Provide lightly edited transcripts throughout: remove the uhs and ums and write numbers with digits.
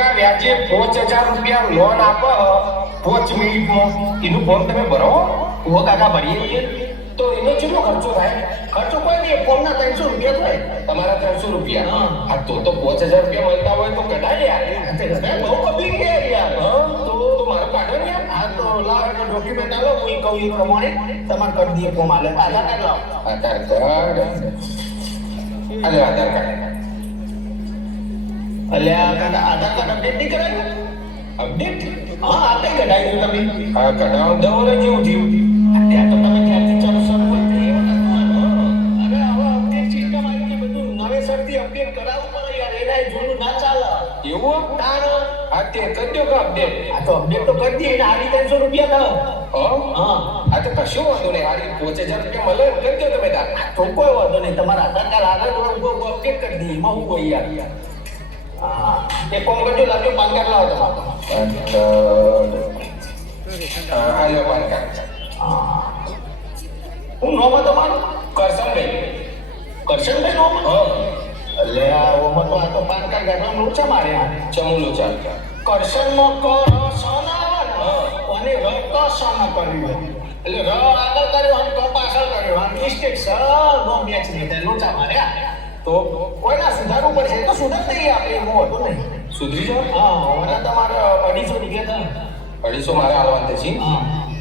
5% વ્યાજે 5000 રૂપિયા લોન આપો 5 મિનિટમાં એનું ફોર્મ તમે ભરો ઓ કાકા ભરીએ છીએ તો એનો કેટલો ખર્ચો થાય? ખર્ચો કોઈ નહીં, ફોર્મના 300 રૂપિયા થાય. તમારા 300 રૂપિયા? હા તો 5000 રૂપિયા મળતા હોય તો કઢાય યાર. બહુ પબ્લિક છે યાર. તો મારું કાઢો ને યાર. હા તો લાવ ડોક્યુમેન્ટ આલો, હું કહું એ પ્રમાણે તમારે કરી દઈએ ફોર્મ આલે. આધાર કાર્ડ લાવો. આધાર કાર્ડ આધાર કાર્ડ અલ્યા કાકા આધાર કાર્ડ અપડેટ નહીં કરાયું? અપડેટ? હા આપે કઢાઈ દઉં તમે. હા કઢાવ દઉં ને જેવું થયું ત્યાં તો તમે ત્યાંથી ચાલો સર અરે હવે અપડેટ સિસ્ટમ આવી ગઈ, બધું નવેસરથી અપડેટ કરાવવું પડે યાર, એના જૂનું ના ચાલે. એવું તાર આ તે કરી દો કે અપડેટ? આ તો અપડેટ તો કરી દઈએ, હારી 300 રૂપિયા દો. હા આ તો કશું વાંધો નહીં, હારી 5000 રૂપિયા મળે કરી દો તમે તાર. તો કોઈ વાંધો નહીં, તમારા આધાર કાર્ડ આગળ અપડેટ કરી દઈએ, એમાં હું કોઈ યાર. હા એ કોમ કરજો, લાગ્યો પાન કાર્ડ લાવો તમારો. હા લો પાન કાર્ડ. હું નોમ તમારું? કરશનભાઈ. કરશનભાઈ નોમ? હા એટલે ઓમાં તો આ તો પાન કાર્ડ કાઢવામાં લોચા માર્યા. ચમુ લોચા. કરશનમાં કરશન અને રકશન કર્યું, એટલે ર આગળ કર્યો અને ક પાછળ કર્યો, આ મિસ્ટેક સર નો મેચ નહીં, લોચા માર્યા. તો કોઈના સુધારવું પડશે, તો સુધાર દઈએ આપણે, એમાં હતો નહીં. સુધરી જાવ? હા મને તમારે 250 રૂપિયા થાય. 250 મારે આવવાનું છે.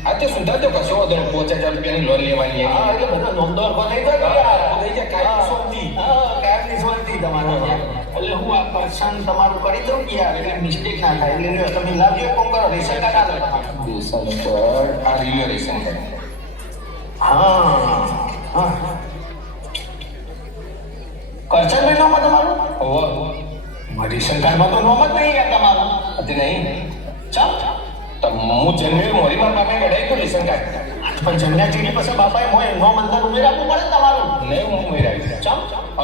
હા તે સુધાર દો, કશો વાંધો નહીં. 5000 રૂપિયાની લોન લેવાની. હા એટલે બધા નોંધો થઈ જાય, થઈ જાય કાયમી સોંધી. હા કાયમી સોંધી તમારે. એટલે હું આ પર્સન તમારું કરી દઉં યાર, એટલે મિસ્ટેક ના થાય. એટલે તમે લાવ્યો કોમ કરો, રેશન કાર્ડ આલો. રેશન કાર્ડ આ રીલ્યો રેશન કાર્ડ. હા હા કરશનભાઈ નોમ તમારું? ઓહો રેશન કાર્ડમાં તો નોમ જ નહીં યાર તમારું. તે નહીં ચાલ હું જન્મેલ મોરીમાં બાપાએ કઢાઈ ગયું રેશન કાર્ડ. પણ જન્મ્યા ચીડી પછી બાપાએ મોય નોમ અંદર ઉમેરાવવું પડે તમારું. નહીં હું ઉમેરાવી ચાલ.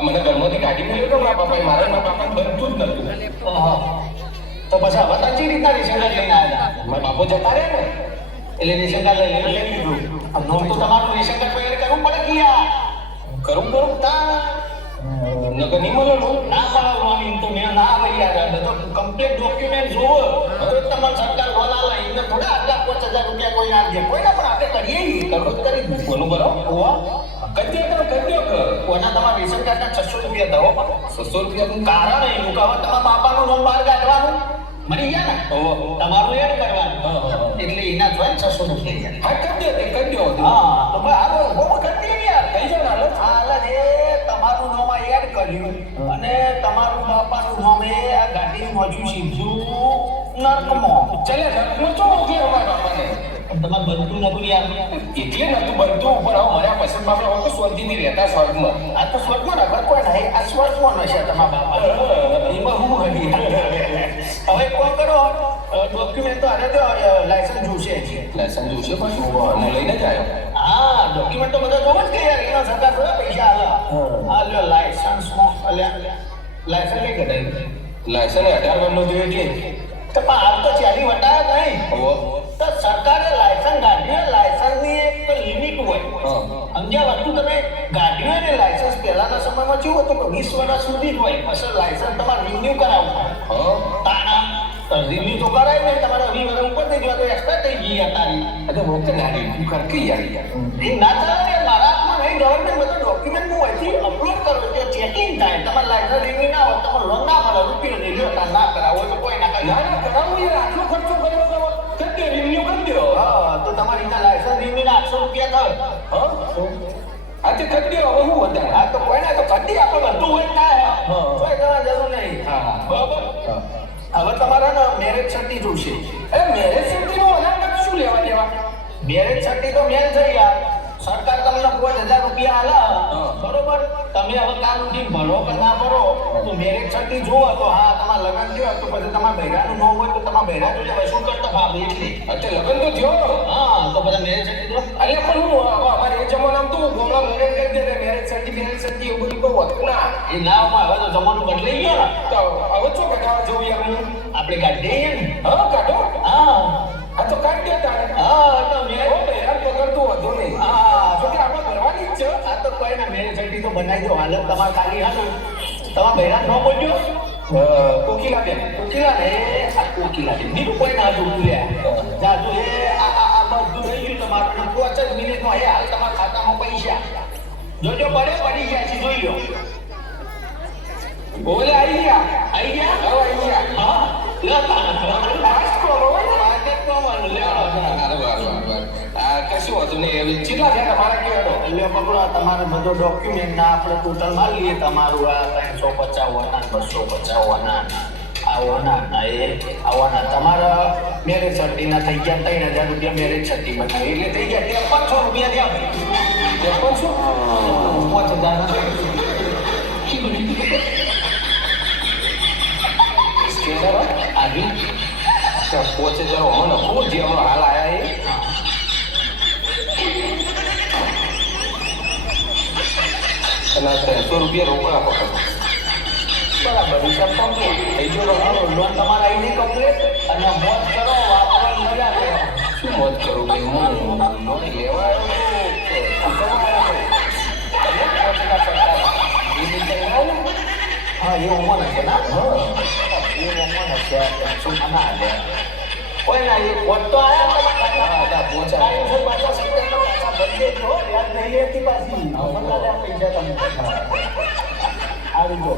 મને ઘરમાંથી કાઢી મળ્યો તો મારા બાપાએ, મારા બાપાને બનતું જ નતું. તો પછી હવે તારી રીતના રેશન કાર્ડ લઈને આવ્યા? મારા બાપો જતા રહે ને એટલે રેશન કાર્ડ લઈ લીધું. નોમ તો તમારું રેશન કાર્ડ વગેરે કરવું પડે કે યાર? કરું તા નગર નહીં મળે ના મળે એમ તો મેં ના ભાઈ યાર, તો કમ્પ્લીટ ડોક્યુમેન્ટ જોવો તો તમારે સરકાર લોન આલે. એને થોડા આટલા 5000 રૂપિયા કોઈ આપજે, કોઈને પણ આપણે કરીએ કરવું કરી બોલું બરો કરી દો કોના તમારા રેશન કાર્ડના 600 રૂપિયા દો. 600 રૂપિયા કારણ એનું કે હવે તમારા બાપાનું નામ બહાર કાઢવાનું મળી ગયા ને, તમારું એડ કરવાનું એટલે એના જોઈ 600 રૂપિયા. હા કરી દો. હા તો હાલો બહુ કરી દે યાર, થઈ જાય હાલ એ તમારું નામ એડ કર્યું અને તમારું બાપાનું નામ એ આ ગાડી મોજું સીધું નર્કમાં. ચાલે નર્કમાં શું ઉભી અમારા બાપાને તમારે બનતું નતું યાર, એટલે નતું બનતું. પણ હવે મારા પસંદ બાપા હવે તો સ્વર્ગથી રહેતા સ્વર્ગમાં. આ તો સ્વર્ગમાં નગર કોઈ નહીં, આ સ્વર્ગમાં નશે તમારા બાપા. એમાં હું હતી હવે કોણ કરો ડોક્યુમેન્ટ તો અરે તો લાયસન્સ જોશે. લાયસન્સ જોશે પણ હું લઈને જ આવ્યો. હા ડોક્યુમેન્ટ તો બધા જોવો જ કે યાર, એના સરકાર થોડા પૈસા આલે. હા લ્યો લાયસન્સમાં લાયસન્સ કઈ કઢાય? લાયસન્સ 18 વર્ષનું જોઈએ એટલે તો પણ હાલ તો 40 વટાયા નહીં. તો સરકારે લાયસન્સ કાઢ્યું, લાયસન્સની એક લિમિટ હોય. સમજ્યા વસ્તુ તમે ગાડીઓ ને લાયસન્સ પહેલાના સમયમાં કેવું હતું કે 20 વર્ષ સુધી જ હોય, પછી લાયસન્સ તમારે રિન્યુ કરાવવું પડે. તાના રિન્યુ તો કરાય નહીં, તમારે 20 વર્ષ ઉપર થઈ ગયો તો એક્સપાયર થઈ ગઈ તારી. અરે મોકે ના રિન્યુ કર કે યાર એ ના ચાલે. મારા હાથમાં નહીં, ગવર્મેન્ટ બધા ડોક્યુમેન્ટ હું અહીંથી અપલોડ કરું તો ચેકિંગ થાય. તમારે લાયસન્સ રિન્યુ ના હોય, તમારે લોન ના મળે, રૂપિયો નહીં લ્યો, ના કરાવો તો કોઈ ના કરે. ના કરાવું યાર, આટલો ખર્ચો કર્યો તો રિન્યુ કરી દો. હા તો તમારી લાયસન્સ રિન્યુ ના 800 રૂપિયા થાય. હા તે કરી દો. હવે હું વધારે હા તો કોઈ ના તો કરી આપણે બધું હોય થાય, કોઈ કરવા જરૂર નહીં. હા બરાબર. હવે તમારા ને મેરેજ સર્ટી જોશે. મેરેજ સર્ટી નો અનાજ શું લેવા દેવા? મેરેજ સર્ટી તો મેલ થઈ યાર, સરકાર તમને 5000 રૂપિયા આલે બરોબર. તમે હવે કામ ઉઠી ભરો કે ના ભરો તો મેરેજ સર્ટી જોવો તો હા તમારા લગ્ન થયો તો પછી તમારા બૈરાનું ન હોય તો તમારા બૈરા જોડે વસૂલ કરતા ભાવ એટલે અત્યારે લગ્ન તો થયો. હા તો બધા મેરેજ સર્ટી જો એટલે પણ હું અમારે એ જમાનામાં તો ગોમડા લગ્ન કરી દે મેરેજ સર્ટી એવું બધું બહુ હતું ના. એ ના હવે તો જમાનો બદલાઈ ગયો ને, તો હવે શું કઢાવા જવું યાર? આપણે કાઢી દઈએ ને. હા કાઢો. હા આ તો કાઢી દે તારે. હા તો મેરેજ યાર પકડતું વધુ નહીં. હા જો કે આપણે કરવાની જ છે. આ તો કોઈ ના મેરેજ સર્ટી તો બનાવી દો હાલત તમારે ખાલી. હા તમારા બૈરા ન બોલજો કોકિલાબેન. કોકિલા ને આ કોકિલા ને બીજું કોઈ ના જોતું લે જાજુ એ આ બધું થઈ ગયું તમારું 5 જ મિનિટમાં એ હાલ તમારા ખાતામાં પૈસા જોજો પડી ગયા છે જોઈ લો ઓલે આવી ગયા. આવી ગયા હવે આવી ગયા. હા લેતા લાસ્ટ કોલ હોય ને માર્કેટ કોમન લે. આ કશું હતું ને કેટલા છે તમારા કેડો? એટલે પકડો તમારે બધો ડોક્યુમેન્ટ ના આપણે ટોટલ મારી લઈએ તમારું આ 350 આવવાના એ આવવાના તમારા મેરેજ સર્ટીના થઈ ગયા 3000 રૂપિયા મેરેજ સર્ટી બનાવી એટલે થઈ ગયા 500 રૂપિયા થયા 5000 આવી પહોંચે જરો મને ખૂબ જે હમણાં હાલ આયા એ અને 300 રૂપિયા રોકડા પકડો. બરાબર હિસાબ કમ્પ્લીટ થઈ ગયો લોન તમારા આવી નહીં કમ્પ્લીટ અને મોજ કરો વાપરવાની મજા કરો શું મોજ કરું ભાઈ? હું લોન લેવા હા એ ઉંમર છે ના એ ઉંમર છે શું ના લે કોઈ ના એ વોટ તો આયા પહોંચા પાછા બંને જો યાદ નહીં રહેતી પાછી પૈસા તમને આવી ગયો